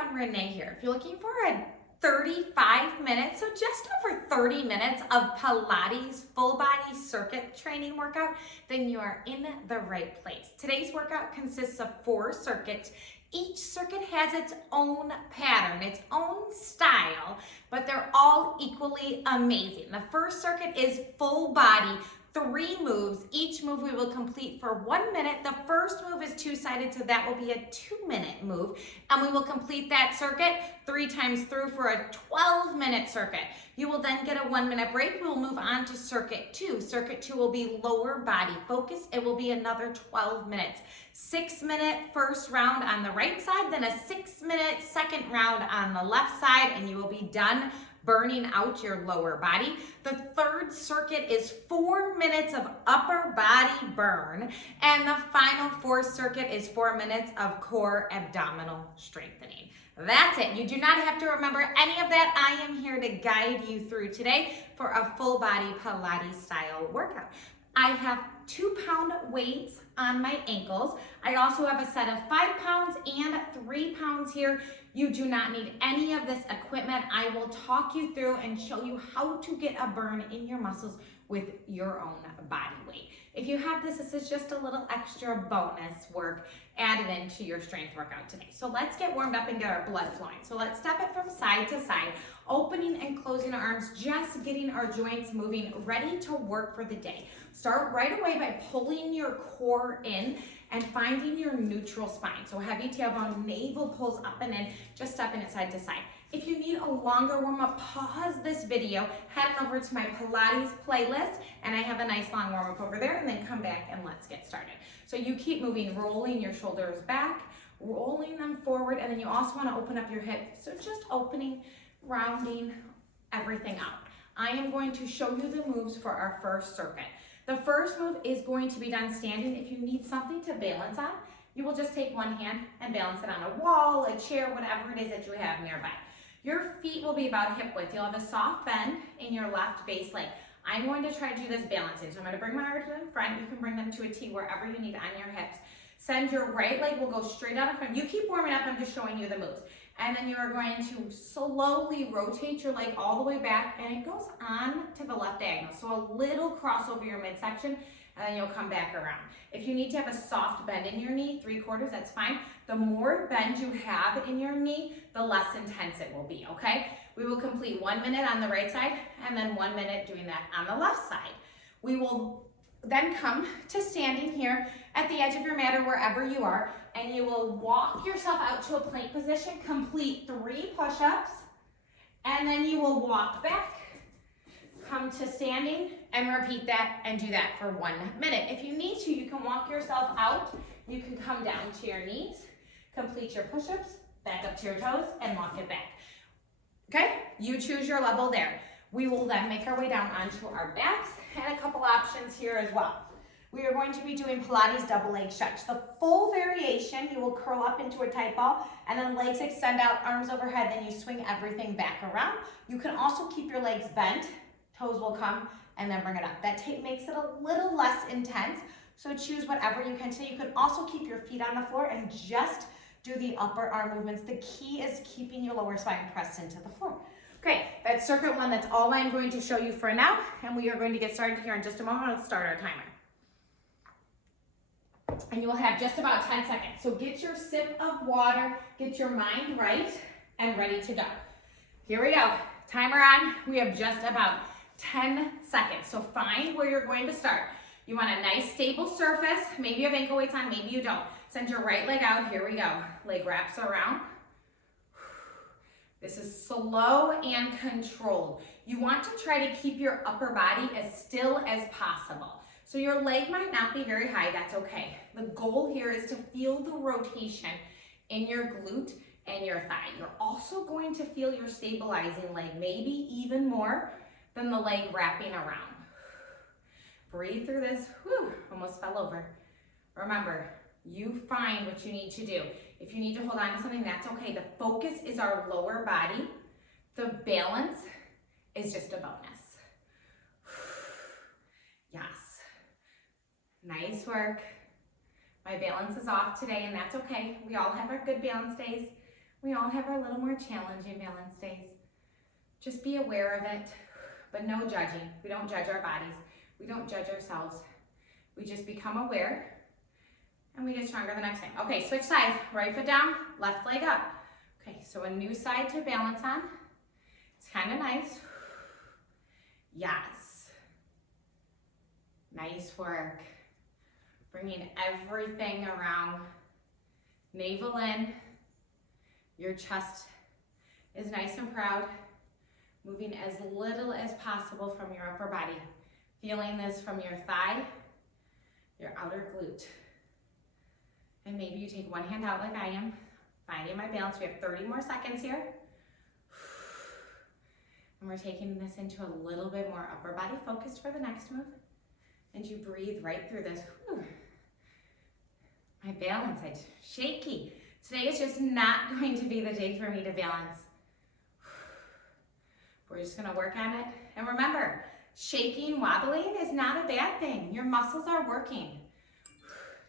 everyone, Renee here. If you're looking for a 35 minutes, so just over 30 minutes of Pilates full body circuit training workout, then you are in the right place. Today's workout consists of 4 circuits. Each circuit has its own pattern, its own style, but they're all equally amazing. The first circuit is full body, 3 moves. Each move we will complete for 1 minute. The first move is 2-sided, so that will be a 2-minute move. And we will complete that circuit 3 times through for a 12-minute circuit. You will then get a 1-minute break. We will move on to circuit 2. Circuit 2 will be lower body focus. It will be another 12 minutes. 6-minute first round on the right side, then a 6-minute second round on the left side, and you will be done burning out your lower body. The third circuit is 4 minutes of upper body burn, and the final 4th circuit is 4 minutes of core abdominal strengthening. That's it. You do not have to remember any of that. I am here to guide you through today for a full body Pilates style workout. I have 2-pound weights on my ankles. I also have a set of 5 pounds and 3 pounds here. You do not need any of this equipment. I will talk you through and show you how to get a burn in your muscles with your own body weight. If you have this, this is just a little extra bonus work added into your strength workout today. So let's get warmed up and get our blood flowing. So let's step it from side to side, opening and closing our arms, just getting our joints moving, ready to work for the day. Start right away by pulling your core in and finding your neutral spine. So heavy tailbone, navel pulls up and in, just stepping it side to side. If you need a longer warm-up, pause this video, head over to my Pilates playlist, and I have a nice long warm-up over there, and then come back and let's get started. So you keep moving, rolling your shoulders back, rolling them forward, and then you also want to open up your hips. So just opening, rounding everything out. I am going to show you the moves for our first circuit. The first move is going to be done standing. If you need something to balance on, you will just take one hand and balance it on a wall, a chair, whatever it is that you have nearby. Your feet will be about hip width. You'll have a soft bend in your left base leg. I'm going to try to do this balancing. So I'm going to bring my arms in front. You can bring them to a T wherever you need on your hips. Send your right leg will go straight out in front. You keep warming up. I'm just showing you the moves. And then you are going to slowly rotate your leg all the way back, and it goes on to the left diagonal. So a little cross over your midsection, and then you'll come back around. If you need to have a soft bend in your knee, 3/4, that's fine. The more bend you have in your knee, the less intense it will be, okay? We will complete 1 minute on the right side, and then 1 minute doing that on the left side. We will then come to standing here at the edge of your mat or wherever you are, and you will walk yourself out to a plank position, complete 3 push-ups, and then you will walk back, come to standing, and repeat that and do that for 1 minute. If you need to, you can walk yourself out. You can come down to your knees, complete your push-ups, back up to your toes, and walk it back. Okay? You choose your level there. We will then make our way down onto our backs, and a couple options here as well. We are going to be doing Pilates double leg stretch. The full variation, you will curl up into a tight ball, and then legs extend out, arms overhead, then you swing everything back around. You can also keep your legs bent, toes will come, and then bring it up. That makes it a little less intense, so choose whatever you can. So you can also keep your feet on the floor and just do the upper arm movements. The key is keeping your lower spine pressed into the floor. Okay, that's circuit 1. That's all I'm going to show you for now, and we are going to get started here in just a moment. Let's start our timer. And you will have just about 10 seconds. So get your sip of water, get your mind right, and ready to go. Here we go. Timer on. We have just about 10 seconds. So find where you're going to start. You want a nice stable surface. Maybe you have ankle weights on, maybe you don't. Send your right leg out. Here we go. Leg wraps around. This is slow and controlled. You want to try to keep your upper body as still as possible. So your leg might not be very high, that's okay. The goal here is to feel the rotation in your glute and your thigh. You're also going to feel your stabilizing leg, maybe even more than the leg wrapping around. Breathe through this. Whew, almost fell over. Remember, you find what you need to do. If you need to hold on to something, that's okay. The focus is our lower body. The balance is just a bonus. Yes. Nice work. My balance is off today, and that's okay. We all have our good balance days. We all have our little more challenging balance days. Just be aware of it, but no judging. We don't judge our bodies. We don't judge ourselves. We just become aware and we get stronger the next time. Okay, switch sides. Right foot down, left leg up. Okay, so a new side to balance on. It's kind of nice. Yes. Nice work. Bringing everything around. Navel in. Your chest is nice and proud. Moving as little as possible from your upper body. Feeling this from your thigh, your outer glute. And maybe you take one hand out like I am. Finding my balance. We have 30 more seconds here. And we're taking this into a little bit more upper body focused for the next move. And you breathe right through this. Whew. My balance, I'm shaky. Today is just not going to be the day for me to balance. We're just gonna work on it. And remember, shaking, wobbling is not a bad thing. Your muscles are working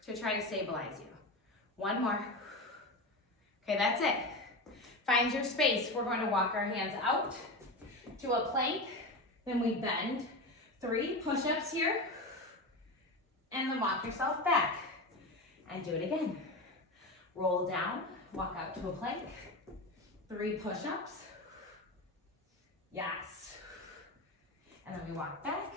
to try to stabilize you. One more. Okay, that's it. Find your space. We're going to walk our hands out to a plank, then we bend. 3 push-ups here, and then walk yourself back. And do it again. Roll down, walk out to a plank. 3 push-ups. Yes. And then we walk back,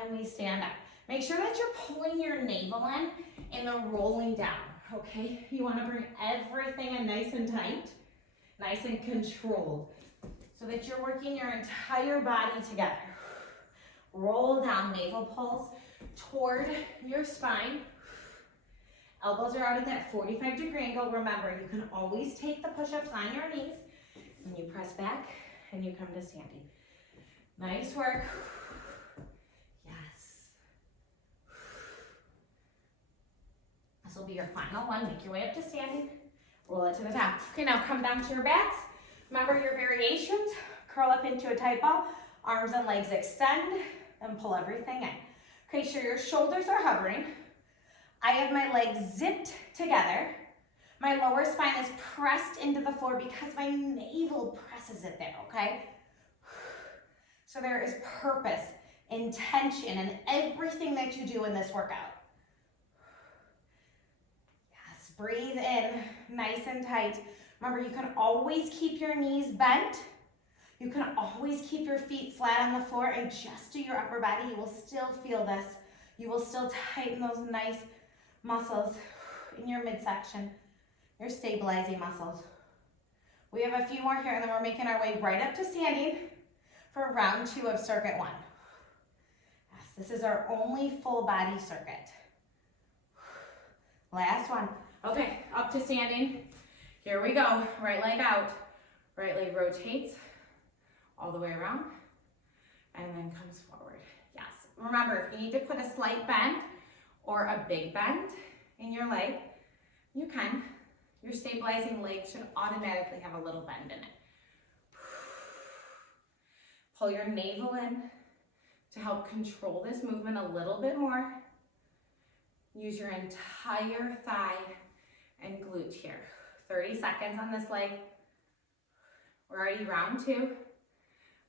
and we stand up. Make sure that you're pulling your navel in and then rolling down, okay? You wanna bring everything in nice and tight, nice and controlled, so that you're working your entire body together. Roll down, navel pulls toward your spine. Elbows are out at that 45-degree angle. Remember, you can always take the push-ups on your knees, and you press back, and you come to standing. Nice work. Yes. This will be your final one. Make your way up to standing. Roll it to the top. Okay, now come down to your backs. Remember your variations. Curl up into a tight ball. Arms and legs extend, and pull everything in. Okay, so your shoulders are hovering. I have my legs zipped together. My lower spine is pressed into the floor because my navel presses it there, okay? So there is purpose, intention in everything that you do in this workout. Yes, breathe in, nice and tight. Remember, you can always keep your knees bent. You can always keep your feet flat on the floor and just do your upper body. You will still feel this. You will still tighten those nice muscles in your midsection, your stabilizing muscles. We have a few more here, and then we're making our way right up to standing for round 2 of circuit 1. Yes, this is our only full body circuit. Last one. Okay, up to standing. Here we go. Right leg out. Right leg rotates all the way around and then comes forward. Yes. Remember, if you need to put a slight bend or a big bend in your leg, you can. Your stabilizing leg should automatically have a little bend in it. Pull your navel in to help control this movement a little bit more. Use your entire thigh and glute here. 30 seconds on this leg. We're already round 2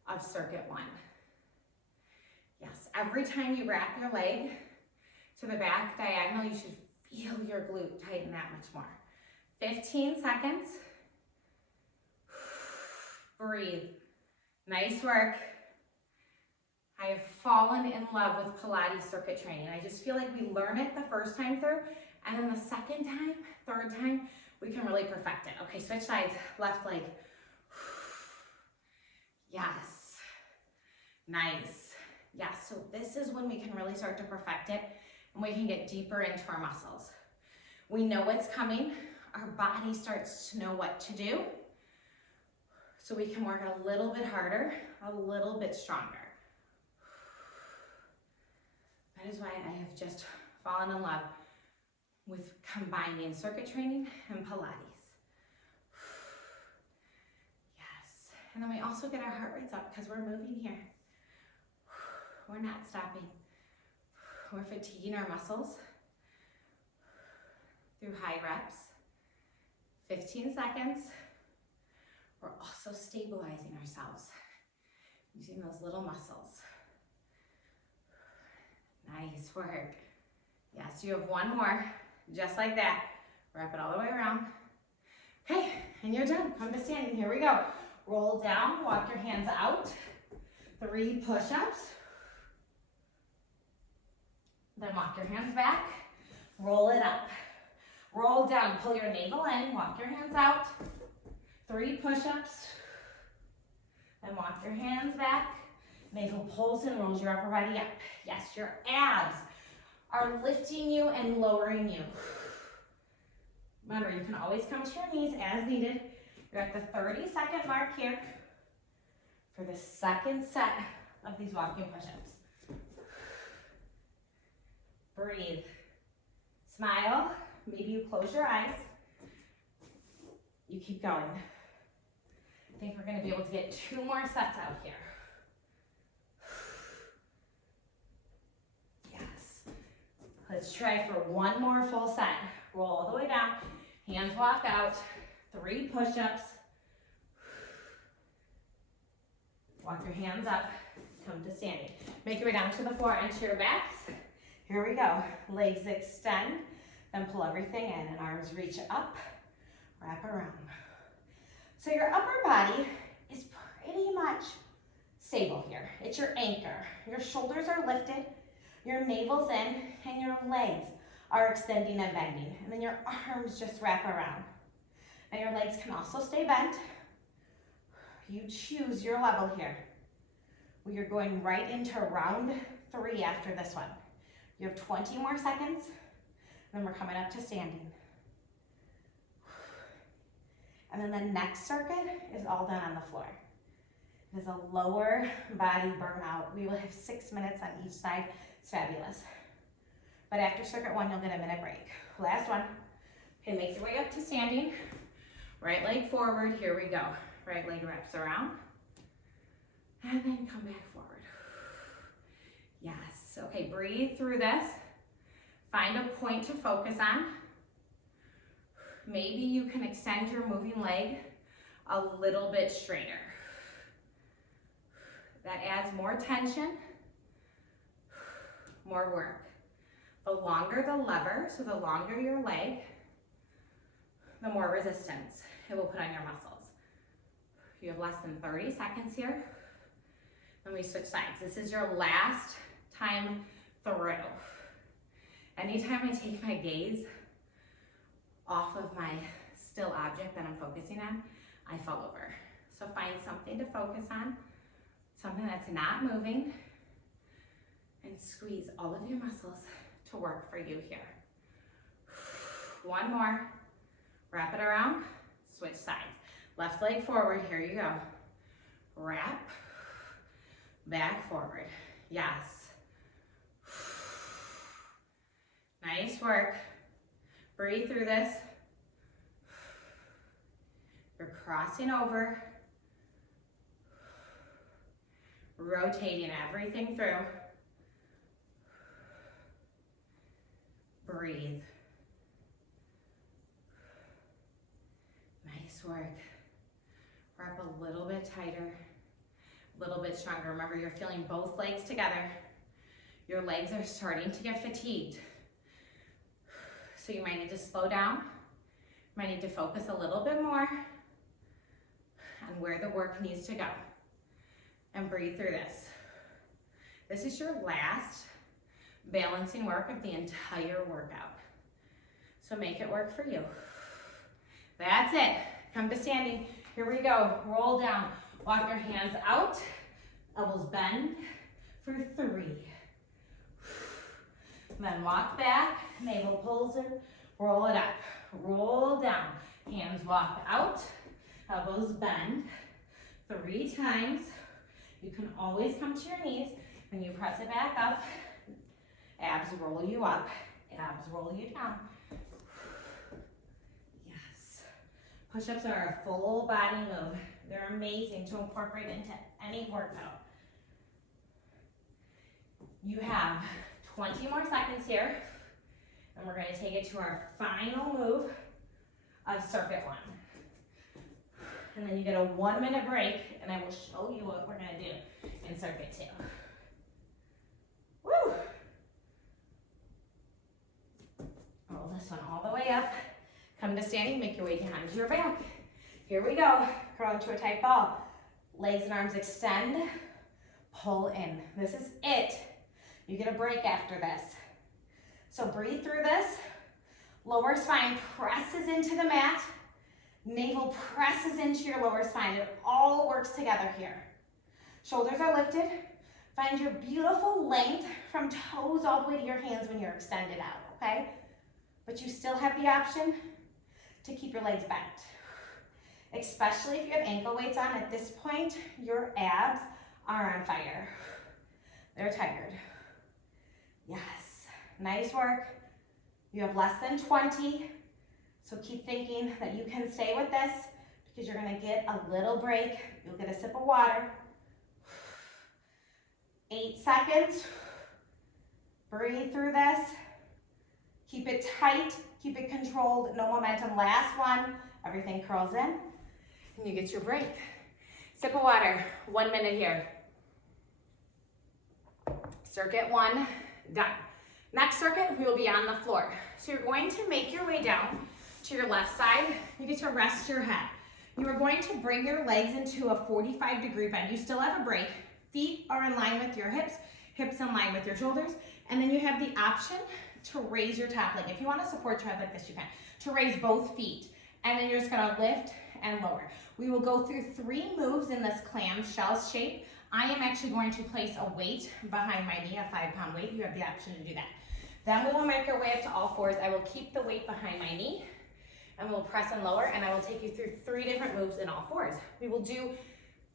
of circuit 1. Yes, every time you wrap your leg to the back diagonal, you should feel your glute tighten that much more. 15 seconds. Breathe. Nice work. I have fallen in love with Pilates circuit training. I just feel like we learn it the first time through, and then the second time, third time, we can really perfect it. Okay, switch sides. Left leg. Yes. Nice. Yes, so this is when we can really start to perfect it, and we can get deeper into our muscles. We know what's coming. Our body starts to know what to do, so we can work a little bit harder, a little bit stronger. That is why I have just fallen in love with combining circuit training and Pilates. Yes, and then we also get our heart rates up because we're moving here. We're not stopping. We're fatiguing our muscles through high reps. 15 seconds. we're also stabilizing ourselves using those little muscles. Nice work. Yes, you have one more, just like that. Wrap it all the way around. Okay, and you're done. Come to standing. Here we go. Roll down, walk your hands out. 3 push-ups. Then walk your hands back. Roll it up. Roll down, pull your navel in, walk your hands out. 3 push-ups. Then walk your hands back. Navel pulls and rolls your upper body up. Yes, your abs are lifting you and lowering you. Remember, you can always come to your knees as needed. You're at the 30-second mark here for the second set of these walking push-ups. Breathe. Smile. Maybe you close your eyes. You keep going. I think we're going to be able to get 2 more sets out here. Yes. Let's try for 1 more full set. Roll all the way down. Hands walk out. 3 push-ups. Walk your hands up. Come to standing. Make your way down to the floor and to your backs. Here we go. Legs extend. Then pull everything in and arms reach up. Wrap around. So your upper body is pretty much stable here. It's your anchor. Your shoulders are lifted. Your navel's in. And your legs are extending and bending. And then your arms just wrap around. And your legs can also stay bent. You choose your level here. We are going right into round 3 after this one. You have 20 more seconds. Then we're coming up to standing. And then the next circuit is all done on the floor. It is a lower body burnout. We will have 6 minutes on each side. It's fabulous. But after circuit 1, you'll get a minute break. Last one. Okay, make your way up to standing. Right leg forward. Here we go. Right leg wraps around. And then come back forward. Yes. Okay, breathe through this. Find a point to focus on. Maybe you can extend your moving leg a little bit straighter. That adds more tension, more work. The longer the lever, so the longer your leg, the more resistance it will put on your muscles. You have less than 30 seconds here. Then we switch sides. This is your last time through. Anytime I take my gaze off of my still object that I'm focusing on, I fall over. So find something to focus on, something that's not moving, and squeeze all of your muscles to work for you here. 1 more. Wrap it around, switch sides. Left leg forward, here you go. Wrap, back forward. Yes. Nice work. Breathe through this. You're crossing over. Rotating everything through. Breathe. Nice work. Wrap a little bit tighter, a little bit stronger. Remember, you're feeling both legs together. Your legs are starting to get fatigued. So you might need to slow down. You might need to focus a little bit more on where the work needs to go. And breathe through this. This is your last balancing work of the entire workout. So make it work for you. That's it. Come to standing. Here we go. Roll down. Walk your hands out. Elbows bend for 3. Then walk back. Navel pulls in. Roll it up. Roll down. Hands walk out. Elbows bend 3 times. You can always come to your knees. When you press it back up, abs roll you up. Abs roll you down. Push-ups are a full body move. They're amazing to incorporate into any workout. You have 20 more seconds here, and we're going to take it to our final move of circuit 1. And then you get a 1 minute break, and I will show you what we're gonna do in circuit 2. Woo! Roll this one all the way up. Come to standing, make your way behind your back. Here we go. Curl into a tight ball. Legs and arms extend. Pull in. This is it. You get a break after this. So breathe through this. Lower spine presses into the mat. Navel presses into your lower spine. It all works together here. Shoulders are lifted. Find your beautiful length from toes all the way to your hands when you're extended out, okay? But you still have the option to keep your legs bent. Especially if you have ankle weights on. At this point, your abs are on fire. They're tired. Yes, nice work. You have less than 20, so keep thinking that you can stay with this because you're gonna get a little break. You'll get a sip of water. 8 seconds. Breathe through this. Keep it tight, keep it controlled, no momentum. Last one, everything curls in, and you get your break. Sip of water, 1 minute here. Circuit 1, done. Next circuit, we will be on the floor. So you're going to make your way down to your left side. You get to rest your head. You are going to bring your legs into a 45-degree bend. You still have a break. Feet are in line with your hips, hips in line with your shoulders, and then you have the option to raise your top leg. If you want to support your head like this, you can. To raise both feet, and then you're just gonna lift and lower. We will go through 3 moves in this clamshell shape. I am actually going to place a weight behind my knee, a 5-pound weight. You have the option to do that. Then we will make our way up to all fours. I will keep the weight behind my knee, and we'll press and lower, and I will take you through 3 different moves in all fours. We will do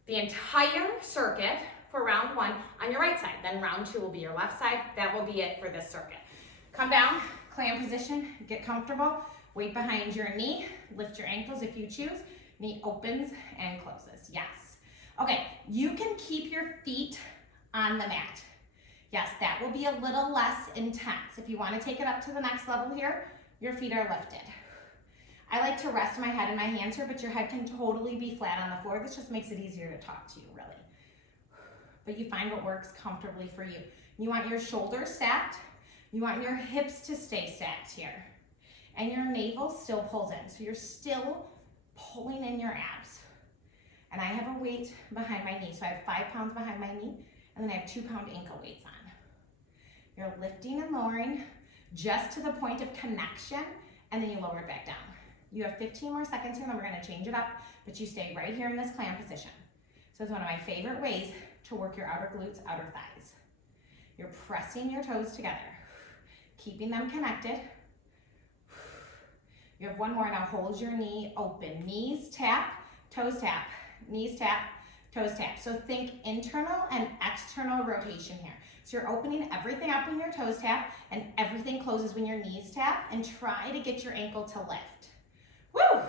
the entire circuit for round 1 on your right side. Then round 2 will be your left side. That will be it for this circuit. Come down, clam position, get comfortable, weight behind your knee, lift your ankles if you choose, knee opens and closes, yes. Okay, you can keep your feet on the mat. Yes, that will be a little less intense. If you want to take it up to the next level here, your feet are lifted. I like to rest my head in my hands here, but your head can totally be flat on the floor. This just makes it easier to talk to you, really. But you find what works comfortably for you. You want your shoulders stacked. You want your hips to stay stacked here. And your navel still pulls in. So you're still pulling in your abs. And I have a weight behind my knee. So I have 5 pounds behind my knee, and then I have 2-pound ankle weights on. You're lifting and lowering just to the point of connection, and then you lower it back down. You have 15 more seconds here, and then we're gonna change it up, but you stay right here in this clam position. So it's one of my favorite ways to work your outer glutes, outer thighs. You're pressing your toes together, keeping them connected. You have 1 more. Now hold your knee open. Knees tap, toes tap, knees tap, toes tap. So think internal and external rotation here. So you're opening everything up when your toes tap, and everything closes when your knees tap, and try to get your ankle to lift. Woo!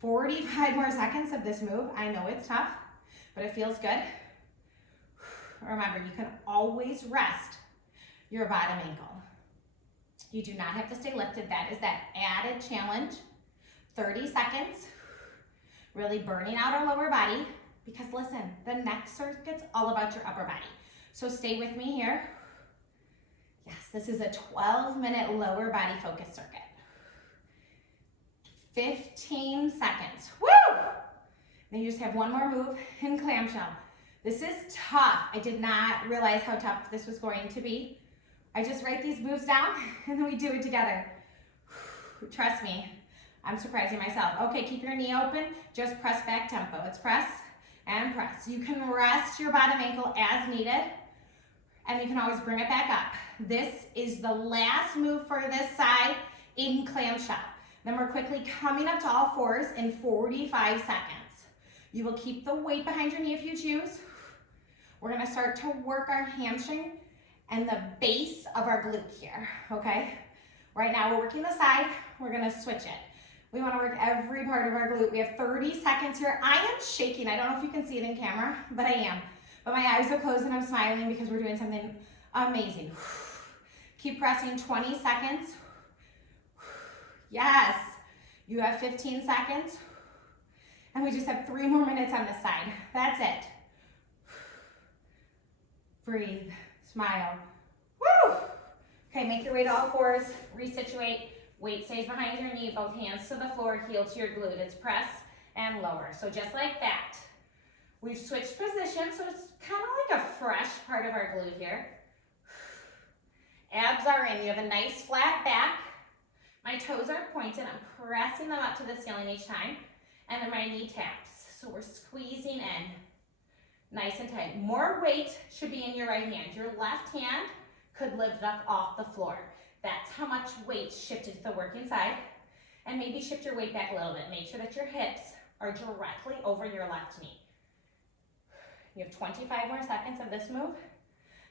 45 more seconds of this move. I know it's tough, but it feels good. Remember, you can always rest your bottom ankle. You do not have to stay lifted. That is that added challenge. 30 seconds, really burning out our lower body, because listen, the next circuit's all about your upper body. So stay with me here. Yes, this is a 12-minute lower body focus circuit. 15 seconds. Woo! Then you just have 1 more move in clamshell. This is tough. I did not realize how tough this was going to be. I just write these moves down, and then we do it together. Trust me, I'm surprising myself. Okay, keep your knee open. Just press back tempo. It's press and press. You can rest your bottom ankle as needed, and you can always bring it back up. This is the last move for this side in clamshell. Then we're quickly coming up to all fours in 45 seconds. You will keep the weight behind your knee if you choose. We're gonna start to work our hamstring and the base of our glute here, okay? Right now we're working the side, we're gonna switch it. We wanna work every part of our glute. We have 30 seconds here. I am shaking, I don't know if you can see it in camera, but I am. But my eyes are closed and I'm smiling because we're doing something amazing. Keep pressing, 20 seconds. Yes, you have 15 seconds. And And we just have 3 more minutes on this side. That's it. Breathe, smile. Woo! Okay, make your way to all fours, resituate. Weight stays behind your knee, both hands to the floor, heel to your glute. It's press and lower. So just like that. We've switched positions, so it's kind of like a fresh part of our glute here. Abs are in. You have a nice flat back. My toes are pointed. I'm pressing them up to the ceiling each time. And then my knee taps. So we're squeezing in. Nice and tight. More weight should be in your right hand. Your left hand could lift up off the floor. That's how much weight shifted to the working side. And maybe shift your weight back a little bit. Make sure that your hips are directly over your left knee. You have 25 more seconds of this move.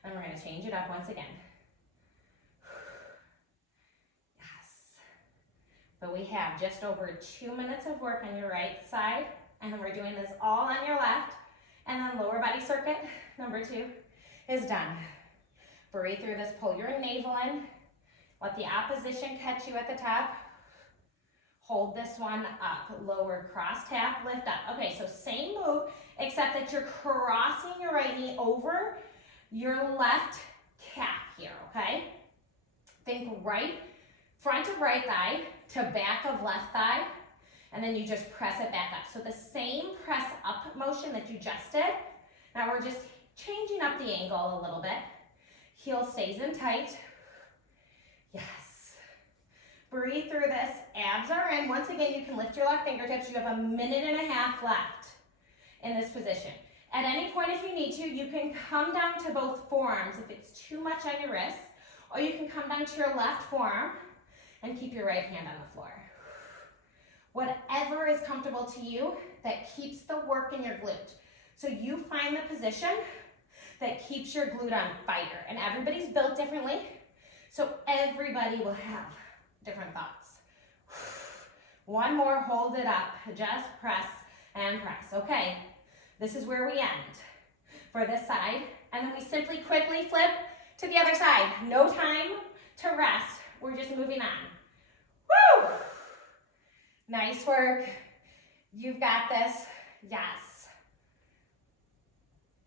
And we're going to change it up once again. Yes. But we have just over 2 minutes of work on your right side. And then we're doing this all on your left. And then lower body circuit, number 2, is done. Breathe through this, pull your navel in. Let the opposition catch you at the top. Hold this one up, lower cross tap, lift up. Okay, so same move, except that you're crossing your right knee over your left calf here, okay? Think right, front of right thigh to back of left thigh, and then you just press it back up. So the same press up motion that you just did. Now we're just changing up the angle a little bit. Heel stays in tight. Yes. Breathe through this. Abs are in. Once again, you can lift your left fingertips. You have a minute and a half left in this position. At any point, if you need to, you can come down to both forearms if it's too much on your wrists, or you can come down to your left forearm and keep your right hand on the floor. Whatever is comfortable to you that keeps the work in your glute. So you find the position that keeps your glute on fire. And everybody's built differently, so everybody will have different thoughts. One more, hold it up. Just press and press. Okay, this is where we end for this side. And then we simply quickly flip to the other side. No time to rest. We're just moving on. Woo! Nice work. You've got this. Yes.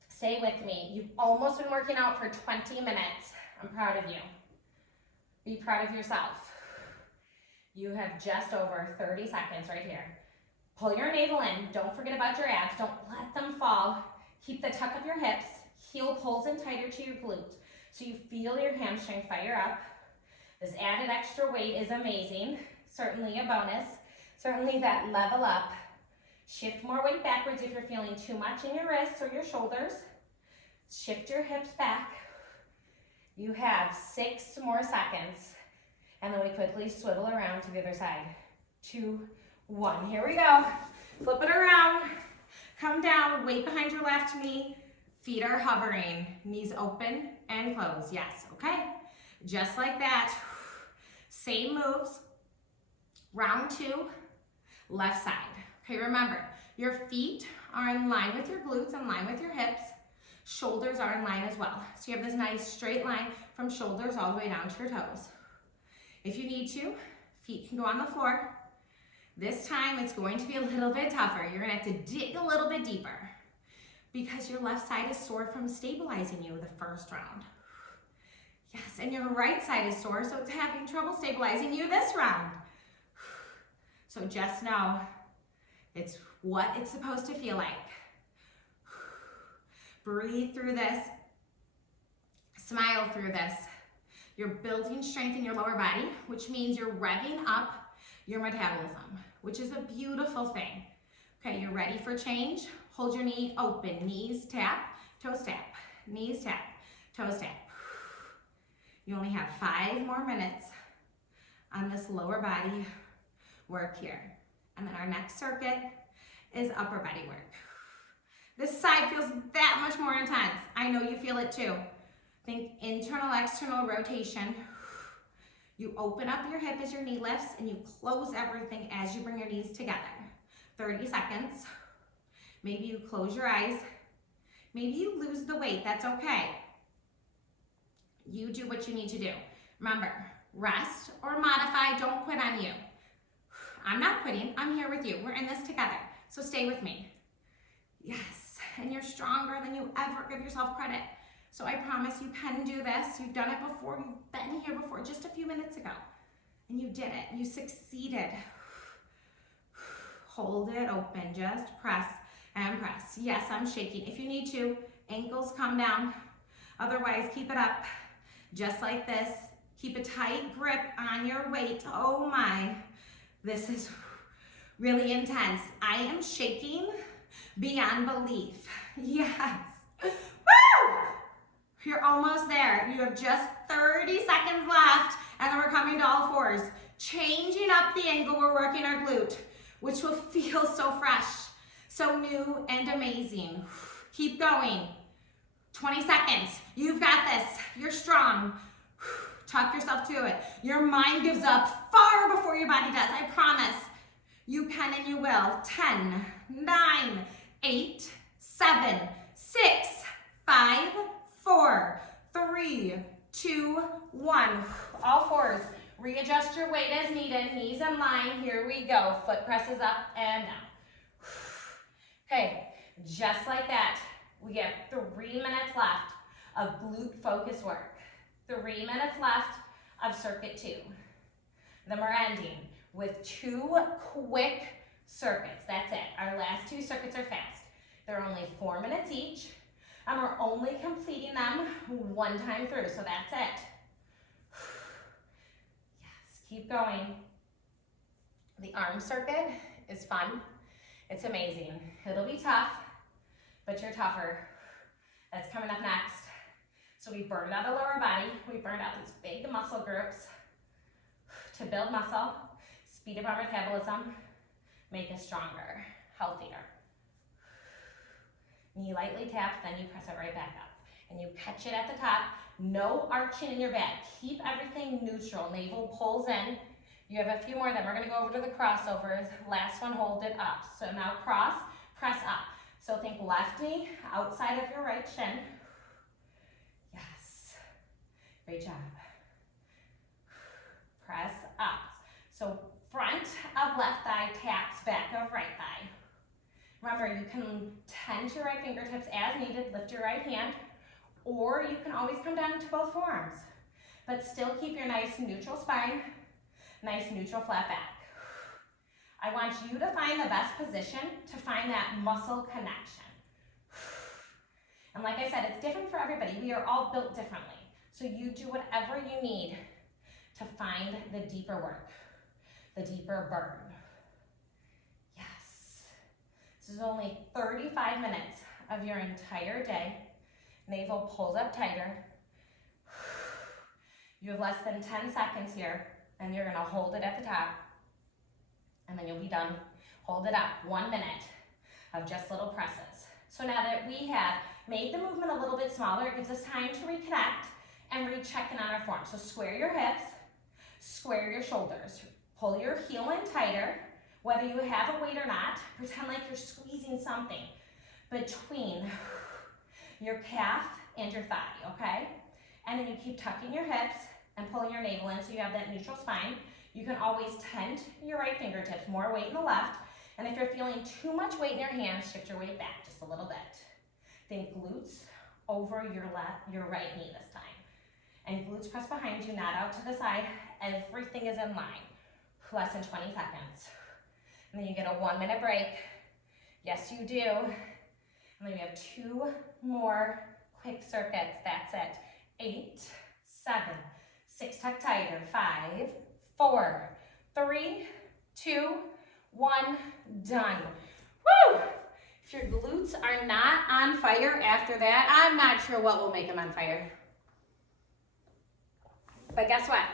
Stay with me. You've almost been working out for 20 minutes. I'm proud of you. Be proud of yourself. You have just over 30 seconds right here. Pull your navel in. Don't forget about your abs. Don't let them fall. Keep the tuck of your hips. Heel pulls in tighter to your glute so you feel your hamstring fire up. This added extra weight is amazing. Certainly a bonus. Certainly that level up. Shift more weight backwards if you're feeling too much in your wrists or your shoulders. Shift your hips back. You have 6 more seconds. And then we quickly swivel around to the other side. 2, 1. Here we go. Flip it around. Come down. Weight behind your left knee. Feet are hovering. Knees open and close. Yes. Okay. Just like that. Same moves. Round 2. Left side. Okay, remember, your feet are in line with your glutes, in line with your hips. Shoulders are in line as well. So you have this nice straight line from shoulders all the way down to your toes. If you need to, feet can go on the floor. This time it's going to be a little bit tougher. You're gonna have to dig a little bit deeper because your left side is sore from stabilizing you the first round. Yes, and your right side is sore, so it's having trouble stabilizing you this round. So just know it's what it's supposed to feel like. Breathe through this. Smile through this. You're building strength in your lower body, which means you're revving up your metabolism, which is a beautiful thing. Okay, you're ready for change. Hold your knee open. Knees tap, toes tap. Knees tap, toes tap. You only have 5 more minutes on this lower body work here. And then our next circuit is upper body work. This side feels that much more intense. I know you feel it too. Think internal, external rotation. You open up your hip as your knee lifts and you close everything as you bring your knees together. 30 seconds. Maybe you close your eyes. Maybe you lose the weight, that's okay. You do what you need to do. Remember, rest or modify, don't quit on you. I'm not quitting, I'm here with you. We're in this together. So stay with me. Yes, and you're stronger than you ever give yourself credit. So I promise you can do this. You've done it before. You've been here before just a few minutes ago. And you did it. You succeeded. Hold it open. Just press and press. Yes, I'm shaking. If you need to, ankles come down. Otherwise, keep it up. Just like this. Keep a tight grip on your weight. Oh my. This is really intense. I am shaking beyond belief. Yes. Woo! You're almost there. You have just 30 seconds left, and then we're coming to all fours. Changing up the angle, we're working our glute, which will feel so fresh, so new and amazing. Keep going. 20 seconds. You've got this. You're strong. Talk yourself to it. Your mind gives up far before your body does. I promise. You can and you will. 10, 9, 8, 7, 6, 5, 4, 3, 2, 1. All fours. Readjust your weight as needed. Knees in line. Here we go. Foot presses up and down. Okay, just like that. We have 3 minutes left of glute focus work. 3 minutes left of circuit 2. Then we're ending with 2 quick circuits. That's it. Our last 2 circuits are fast. They're only 4 minutes each, and we're only completing them 1 time through, so that's it. Yes, keep going. The arm circuit is fun. It's amazing. It'll be tough, but you're tougher. That's coming up next. So we burned out the lower body. We burned out these big muscle groups to build muscle, speed up our metabolism, make us stronger, healthier. Knee lightly tapped, then you press it right back up. And you catch it at the top. No arching in your back. Keep everything neutral. Navel pulls in. You have a few more, then we're gonna go over to the crossovers. Last one, hold it up. So now cross, press up. So think left knee outside of your right shin. Yes, great job. Press up. So front of left thigh taps back of right thigh. Remember, you can tend your right fingertips as needed, lift your right hand, or you can always come down to both forearms, but still keep your nice neutral spine, nice neutral flat back. I want you to find the best position to find that muscle connection. And like I said, it's different for everybody. We are all built differently. So you do whatever you need to find the deeper work, the deeper burn. Yes. This is only 35 minutes of your entire day. Navel pulls up tighter. You have less than 10 seconds here, and you're gonna hold it at the top, and then you'll be done. Hold it up, 1 minute of just little presses. So now that we have made the movement a little bit smaller, it gives us time to reconnect and recheck in on our form. So square your hips, square your shoulders, pull your heel in tighter, whether you have a weight or not. Pretend like you're squeezing something between your calf and your thigh, okay? And then you keep tucking your hips and pulling your navel in so you have that neutral spine. You can always tend your right fingertips, more weight in the left. And if you're feeling too much weight in your hands, shift your weight back just a little bit. Think glutes over your right knee this time. And glutes press behind you, not out to the side. Everything is in line. Less than 20 seconds. And then you get a 1 minute break. Yes, you do. And then you have 2 more quick circuits. That's it. 8, 7, 6, tuck tighter. 5, 4, 3, 2, 1, done. Woo! If your glutes are not on fire after that, I'm not sure what will make them on fire. But guess what?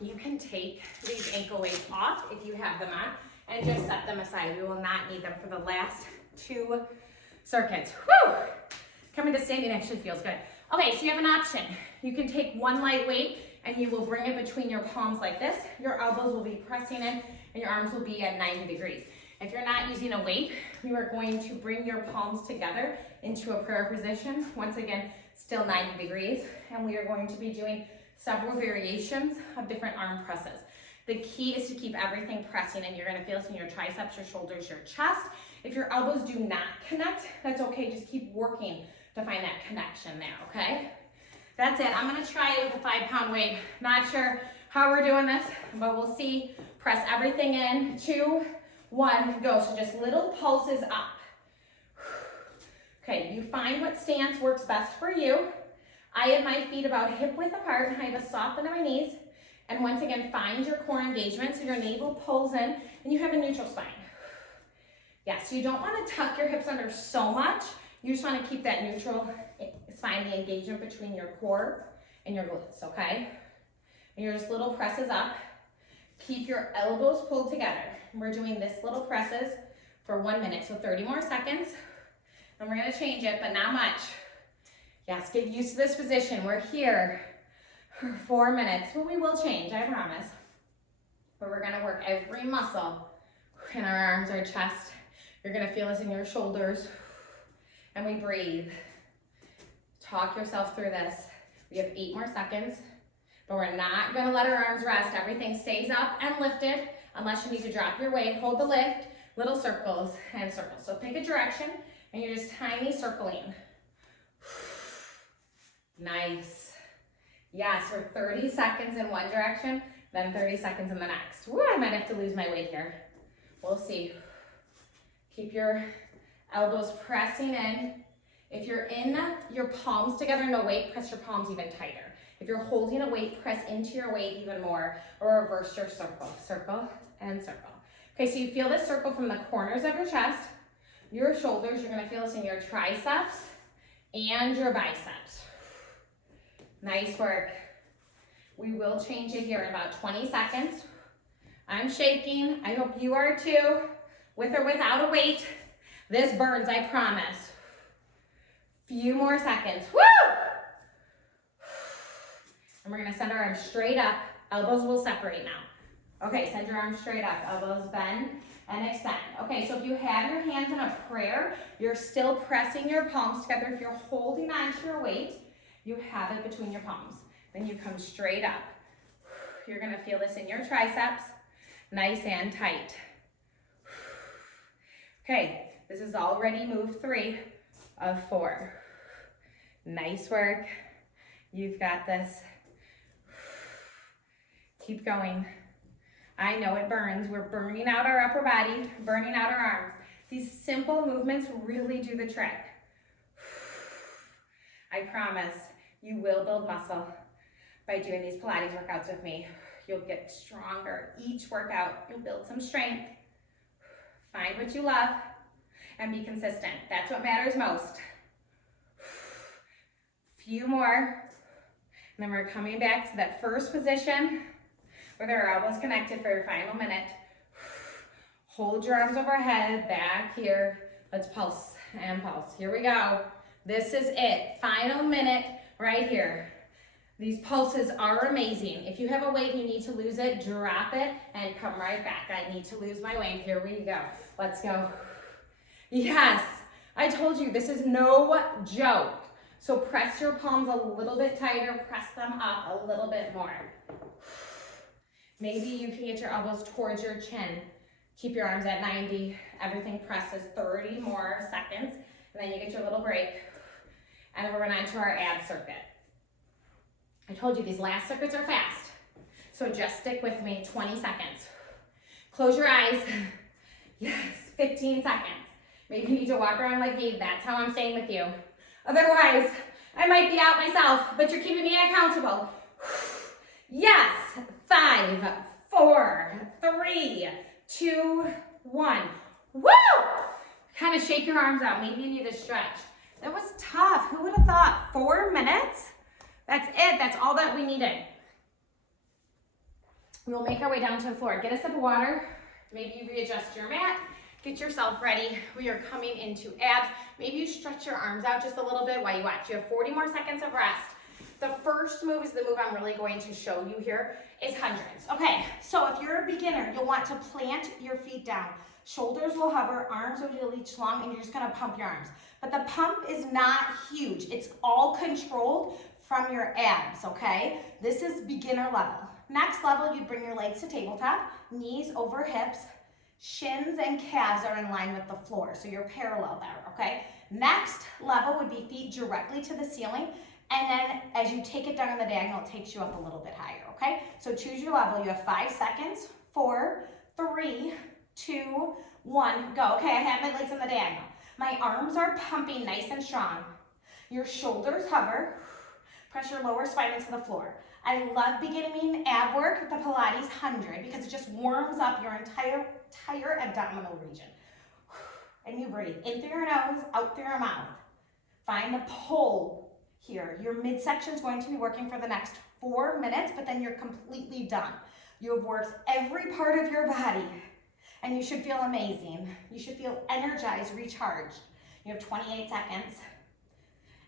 You can take these ankle weights off if you have them on and just set them aside. We will not need them for the last 2 circuits. Woo! Coming to standing actually feels good. Okay, so you have an option. You can take 1 light weight and you will bring it between your palms like this. Your elbows will be pressing in and your arms will be at 90 degrees. If you're not using a weight, you are going to bring your palms together into a prayer position. Once again, still 90 degrees. And we are going to be doing several variations of different arm presses. The key is to keep everything pressing, and you're gonna feel this in your triceps, your shoulders, your chest. If your elbows do not connect, that's okay. Just keep working to find that connection there, okay? That's it. I'm gonna try it with a 5-pound weight. Not sure how we're doing this, but we'll see. Press everything in. 2, 1, go. So just little pulses up. Okay, you find what stance works best for you. I have my feet about hip width apart. I have a soft bend in my knees. And once again, find your core engagement so your navel pulls in and you have a neutral spine. Yes, you don't want to tuck your hips under so much. You just want to keep that neutral spine, the engagement between your core and your glutes, okay? And your just little presses up. Keep your elbows pulled together. We're doing this little presses for 1 minute, so 30 more seconds. And we're gonna change it, but not much. Yes, get used to this position. We're here for 4 minutes. Well, we will change, I promise. But we're gonna work every muscle in our arms, our chest. You're gonna feel this in your shoulders. And we breathe. Talk yourself through this. We have 8 more seconds, but we're not gonna let our arms rest. Everything stays up and lifted unless you need to drop your weight. Hold the lift, little circles and circles. So pick a direction and you're just tiny circling. Nice. Yes, for 30 seconds in one direction, then 30 seconds in the next. Woo, I might have to lose my weight here. We'll see. Keep your elbows pressing in. If you're in your palms together, no weight, press your palms even tighter. If you're holding a weight, press into your weight even more, or reverse your circle. Circle and circle. Okay, so you feel this circle from the corners of your chest, your shoulders. You're gonna feel this in your triceps and your biceps. Nice work. We will change it here in about 20 seconds. I'm shaking. I hope you are too. With or without a weight, this burns, I promise. Few more seconds. Woo! And we're gonna send our arms straight up. Elbows will separate now. Okay, send your arms straight up. Elbows bend and extend. Okay, so if you have your hands in a prayer, you're still pressing your palms together. If you're holding onto your weight, you have it between your palms. Then you come straight up. You're gonna feel this in your triceps, nice and tight. Okay, this is already move 3 of 4. Nice work. You've got this. Keep going. I know it burns. We're burning out our upper body, burning out our arms. These simple movements really do the trick. I promise you will build muscle by doing these Pilates workouts with me. You'll get stronger. Each workout, you'll build some strength. Find what you love and be consistent. That's what matters most. Few more. And then we're coming back to that first position with our elbows connected for your final minute. Hold your arms overhead, back here. Let's pulse and pulse. Here we go. This is it. Final minute right here. These pulses are amazing. If you have a weight and you need to lose it, drop it and come right back. I need to lose my weight. Here we go. Let's go. Yes, I told you this is no joke. So press your palms a little bit tighter, press them up a little bit more. Maybe you can get your elbows towards your chin. Keep your arms at 90. Everything presses 30 more seconds. And then you get your little break. And then we're going on to our ab circuit. I told you these last circuits are fast. So just stick with me, 20 seconds. Close your eyes. Yes, 15 seconds. Maybe you need to walk around like Gabe. That's how I'm staying with you. Otherwise, I might be out myself, but you're keeping me accountable. Yes, 5, 4, 3, 2, 1. Woo! Kind of shake your arms out. Maybe you need a stretch. That was tough. Who would have thought? 4 minutes? That's it. That's all that we needed. We'll make our way down to the floor. Get a sip of water. Maybe you readjust your mat. Get yourself ready. We are coming into abs. Maybe you stretch your arms out just a little bit while you watch. You have 40 more seconds of rest. The first move is the move I'm really going to show you here is hundreds. Okay, so if you're a beginner, you'll want to plant your feet down. Shoulders will hover, arms will reach long, and you're just gonna pump your arms. But the pump is not huge. It's all controlled from your abs, okay? This is beginner level. Next level, you'd bring your legs to tabletop, knees over hips, shins and calves are in line with the floor, so you're parallel there, okay? Next level would be feet directly to the ceiling, and then as you take it down on the diagonal, it takes you up a little bit higher, okay? So choose your level. You have 5 seconds. 4, 3, 2, 1, go. Okay, I have my legs on the diagonal. My arms are pumping nice and strong. Your shoulders hover. Press your lower spine into the floor. I love beginning ab work with the Pilates 100 because it just warms up your entire abdominal region. And you breathe in through your nose, out through your mouth. Find the pull here. Your midsection is going to be working for the next 4 minutes, but then you're completely done. You have worked every part of your body, and you should feel amazing. You should feel energized, recharged. You have 28 seconds.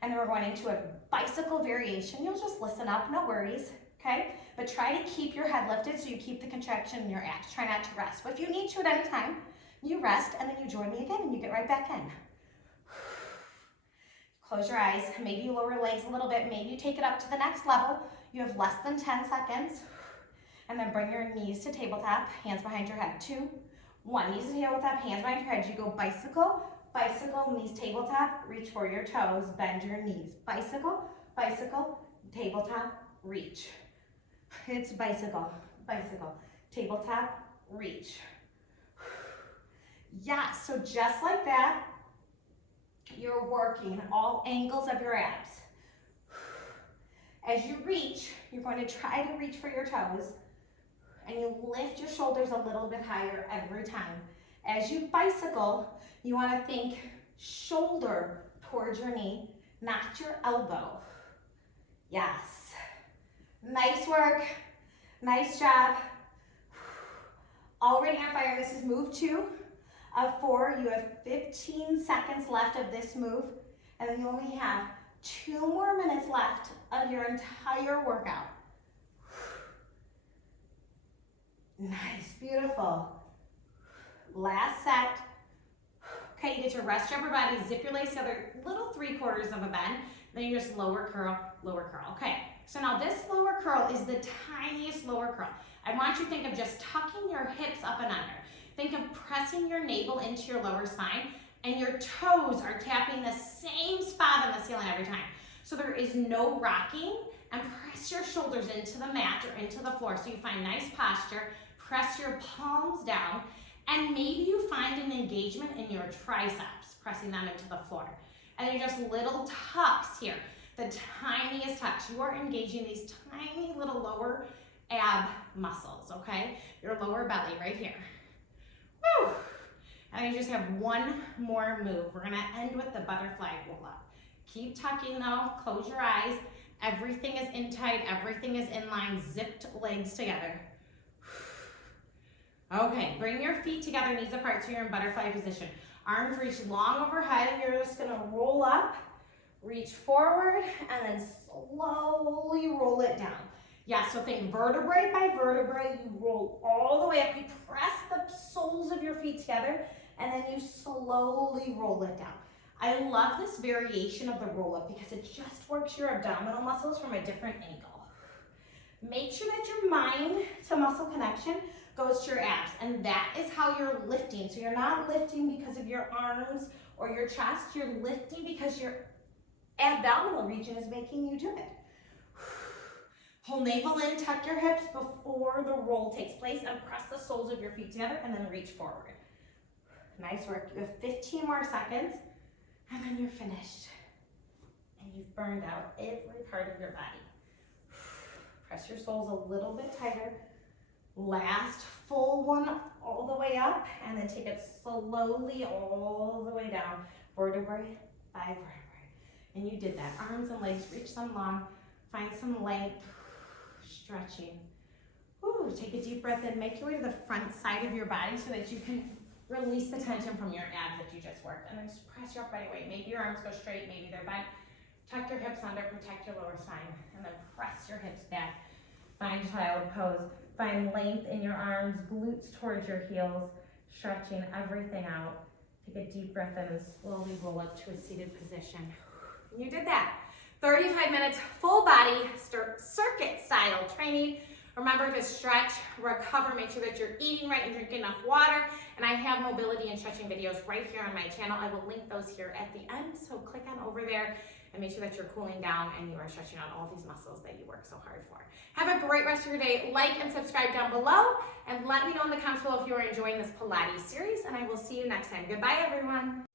And then we're going into a bicycle variation. You'll just listen up, no worries, okay? But try to keep your head lifted so you keep the contraction in your abs. Try not to rest. But if you need to at any time, you rest and then you join me again and you get right back in. Close your eyes. Maybe you lower your legs a little bit. Maybe you take it up to the next level. You have less than 10 seconds. And then bring your knees to tabletop, hands behind your head. 2, 1, knees to tabletop, hands behind your head. You go bicycle, bicycle, knees tabletop, reach for your toes, bend your knees. Bicycle, bicycle, tabletop, reach. It's bicycle, bicycle, tabletop, reach. Yeah, so just like that, you're working all angles of your abs. As you reach, you're going to try to reach for your toes, and you lift your shoulders a little bit higher every time. As you bicycle, you want to think shoulder towards your knee, not your elbow. Yes. Nice work. Nice job. Already on fire. This is move 2 of 4. You have 15 seconds left of this move, and then you only have 2 more minutes left of your entire workout. Nice, beautiful. Last set. Okay, you get your rest your upper body, zip your legs together, little 3/4 of a bend, then you just lower curl, lower curl. Okay, so now this lower curl is the tiniest lower curl. I want you to think of just tucking your hips up and under. Think of pressing your navel into your lower spine, and your toes are tapping the same spot on the ceiling every time. So there is no rocking, and press your shoulders into the mat or into the floor so you find nice posture. Press your palms down, and maybe you find an engagement in your triceps, pressing them into the floor. And they're just little tucks here, the tiniest tucks. You are engaging these tiny little lower ab muscles, okay? Your lower belly right here. Woo! And you just have one more move. We're gonna end with the butterfly roll up. Keep tucking though, close your eyes. Everything is in tight, everything is in line, zipped legs together. Okay, bring your feet together, knees apart, so you're in butterfly position. Arms reach long overhead, and you're just gonna roll up, reach forward, and then slowly roll it down. Yeah, so think vertebrae by vertebrae, you roll all the way up, you press the soles of your feet together, and then you slowly roll it down. I love this variation of the roll up because it just works your abdominal muscles from a different angle. Make sure that your mind to muscle connection goes to your abs, and that is how you're lifting. So you're not lifting because of your arms or your chest, you're lifting because your abdominal region is making you do it. Hold navel in, tuck your hips before the roll takes place, and press the soles of your feet together, and then reach forward. Nice work. You have 15 more seconds, and then you're finished. And you've burned out every part of your body. Press your soles a little bit tighter. Last full one all the way up, and then take it slowly all the way down, vertebrae by vertebrae. And you did that. Arms and legs, reach them long. Find some length, stretching. Ooh, take a deep breath in. Make your way to the front side of your body so that you can release the tension from your abs that you just worked. And then just press your upper body away. Maybe your arms go straight, maybe they're bent. Tuck your hips under, protect your lower spine, and then press your hips back. Find child pose. Find length in your arms, glutes towards your heels, stretching everything out. Take a deep breath in and slowly roll up to a seated position. You did that. 35 minutes, full body, circuit style training Remember to stretch, recover, make sure that you're eating right and drinking enough water. And I have mobility and stretching videos right here on my channel. I will link those here at the end, so click on over there and make sure that you're cooling down and you are stretching out all these muscles that you work so hard for. Have a great rest of your day. Like and subscribe down below, and let me know in the comments below if you are enjoying this Pilates series, and I will see you next time. Goodbye, everyone.